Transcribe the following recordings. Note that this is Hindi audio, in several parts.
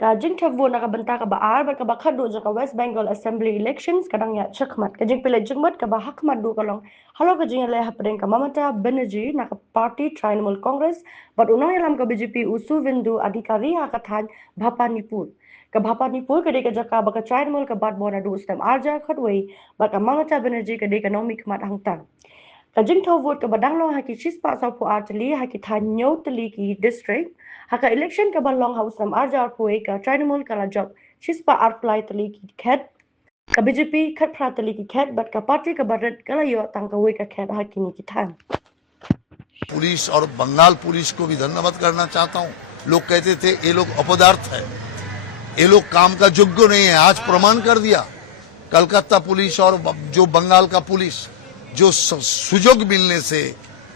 Kajing Chavun nakabanta ka ba ar ka ba khadu ka West Bengal Assembly elections kadang ya chakmat kajing pile jengmat ka ba hakmat du kalong halo kajing le hapren ka Mamata Banerjee nak party Trinamool Congress but unang ilam ka BJP usu vindu adhikari hakathan Bhapanipur ka Bhapanipur ka de ka jaka ba ka Trinamool ka bat bona du stem arja khatwei ba ka Mamata Banerjee ka de ka nomi khmat hangtan Kajing Thawut ka badang long haki chispa sa pu atli haki thanyo tli ki district haka election ka balong house nam arjar puai ka Trinamool ka job chispa arplai tli ki khet ka BJP khat phra tli ki khet but ka party ka barat kala yo tang ka wei ka khet haki ni ki than police और बंगाल पुलिस को भी धन्यवाद करना चाहता हूँ। लोग कहते थे ये लोग अपदार्थ है, ये लोग काम का योग्य नहीं है, आज प्रमाण कर दिया। कलकत्ता पुलिस और जो बंगाल का पुलिस जो सुयोग मिलने से,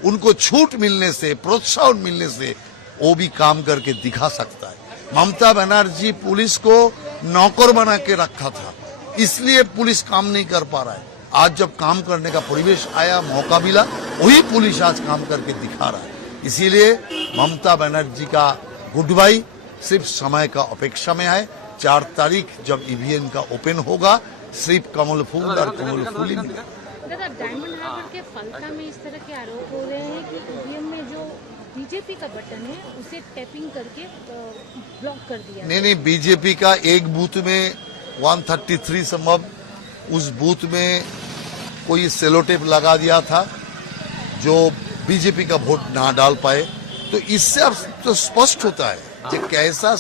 उनको छूट मिलने से, प्रोत्साहन मिलने से वो भी काम करके दिखा सकता है। ममता बनर्जी पुलिस को नौकर बना के रखा था, इसलिए पुलिस काम नहीं कर पा रहा है। आज जब काम करने का परिवेश आया, मौका मिला, वही पुलिस आज काम करके दिखा रहा है। इसीलिए ममता बनर्जी का गुड बाई सिर्फ समय का अपेक्षा में है। 4 तारीख जब ईवीएम का ओपन होगा, सिर्फ कमल फूल और कमल फूल ही मिलेगा। दादा, डायमंड हार्बर के फलका में इस तरह के आरोप हो रहे हैं कि ईवीएम में जो बीजेपी का बटन है उसे टैपिंग करके ब्लॉक कर दिया। नहीं, बीजेपी का एक बूथ में 133 संभव उस बूथ में कोई सेलोटेप लगा दिया था जो बीजेपी का वोट ना डाल पाए। तो इससे अब तो स्पष्ट होता है कि कैसा